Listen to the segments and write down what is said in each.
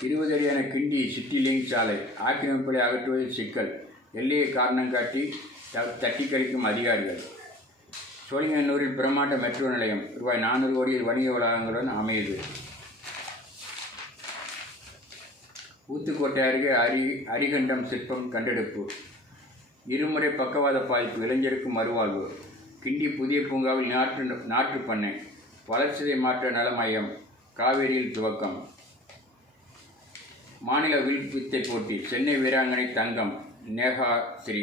20 அடியான கிண்டி சிட்டிலிங் சாலை ஆக்கிரமிப்புகளை அகற்றுவதில் சிக்கல், எல்லையை காரணம் காட்டி தட்டி கழிக்கும் அதிகாரிகள். சோழிங்கநல்லூரில் பிரம்மாண்ட மெட்ரோ நிலையம் ரூபாய் 400 கோடியில் வணிக வளாகங்களுடன் அமையுது. ஊத்துக்கோட்டை அருகே அரிகண்டம் சிற்பம் கண்டெடுப்பு, இருமுறை பக்கவாத பாதிப்பு, இளைஞருக்கு மறுவாழ்வு. கிண்டி புதிய பூங்காவில் நாற்று பண்ணை, வளர்ச்சிதை மாற்ற நல மையம் காவேரியில் துவக்கம். மாநில வில் வித்தை போட்டி, சென்னை வீராங்கனை தங்கம் நேஹா ஸ்ரீ.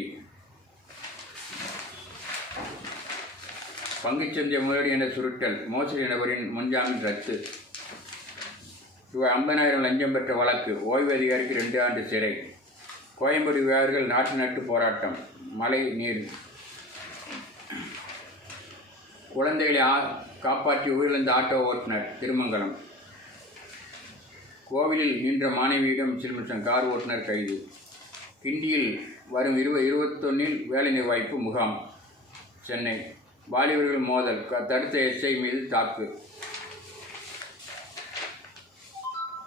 பங்குச்சந்தை முதலீடு என்ற சுருட்டல், மோசடி நபரின் முன்ஜாமீன் ரத்து. ரூபாய் 50,000 லஞ்சம் பெற்ற வழக்கு, ஓய்வு அதிகாரிக்கு 2 ஆண்டு சிறை. கோயம்பேடு வியாபாரிகள் நாட்டு நட்டு போராட்டம், மழை நீர். குழந்தைகளை காப்பாற்றி உயிரிழந்த ஆட்டோ ஓட்டுநர் திருமங்கலம். கோவிலில் நின்ற மாணவியிடம் சிறுமிச்சம், கார் ஓட்டுநர் கைது. கிண்டியில் வரும் 21 வேலை வாய்ப்பு முகாம். சென்னை வாலிபர்கள் மோதல், தடுத்த எஸ்ஐ மீது தாக்கு.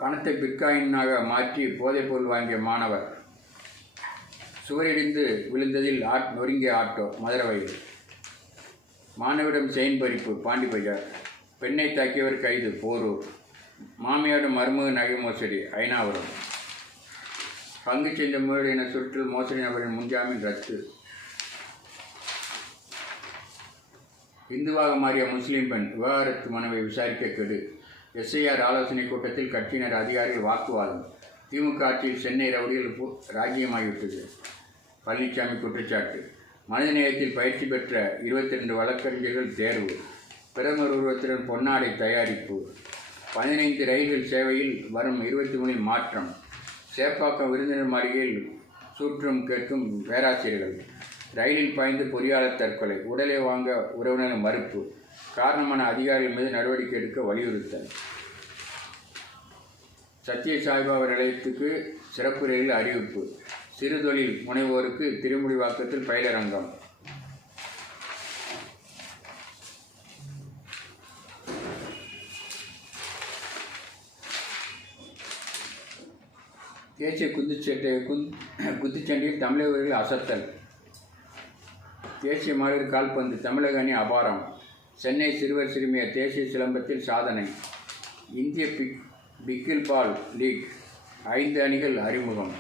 பணத்தை பிட்காயினாக மாற்றி போதைப்பொருள் வாங்கிய மாணவர். சுவரிடிந்து விழுந்ததில் நொறுங்கிய ஆட்டோ, மதுரவாயில். மாணவிடம் செயின் பறிப்பு, பாண்டி பஜார். பெண்ணை தாக்கியவர் கைது, போரூர். மாமியாடு மருமக நகை மோசடி, ஐநாவரம். பங்குச்சந்தை முதலீடு என சுருட்டில் மோசடி நபரின் முன்ஜாமீன் ரத்து. இந்துவாக மாறிய முஸ்லீம் பெண் விவாகரத்து மனுவை விசாரிக்க கெடு. எஸ்ஐஆர் ஆலோசனை கூட்டத்தில் கட்சியினர் அதிகாரிகள் வாக்குவாதம். திமுக ஆட்சியில் சென்னை ரவுடிகள் ராஜ்யமாகிவிட்டது. பழனிசாமி குற்றச்சாட்டு. மனிதநேயத்தில் பயிற்சி பெற்ற 22 வழக்கறிஞர்கள் தேர்வு. பிரதமர் உருவத்துடன் பொன்னாடை தயாரிப்பு. 15 ரயில்கள் சேவையில் வரும் 23 மாற்றம். சேப்பாக்கம் விருந்தினர் மாளிகையில் சூற்றும் கேட்கும் பேராசிரியர்கள். ரயிலில் பாய்ந்து பொறியாளர் தற்கொலை, உடலை வாங்க உறவினர் மறுப்பு. காரணமான அதிகாரிகள் மீது நடவடிக்கை எடுக்க வலியுறுத்தல். சத்திய சாய்பாபா நிலையத்துக்கு சிறப்பு ரயில் அறிவிப்பு. சிறு தொழில் முனைவோருக்கு திருமுடிவாக்கத்தில் பயிலரங்கம். தேசிய குத்துச்சண்டையில் தமிழக வீரர்கள் அசத்தல். தேசிய மகளிர் கால்பந்து தமிழக அணி அபாரம். சென்னை சிறுவர் சிறுமியர் தேசிய சிலம்பத்தில் சாதனை. இந்திய பிக்கில் பால் லீக் 5 அணிகள் அறிமுகம்.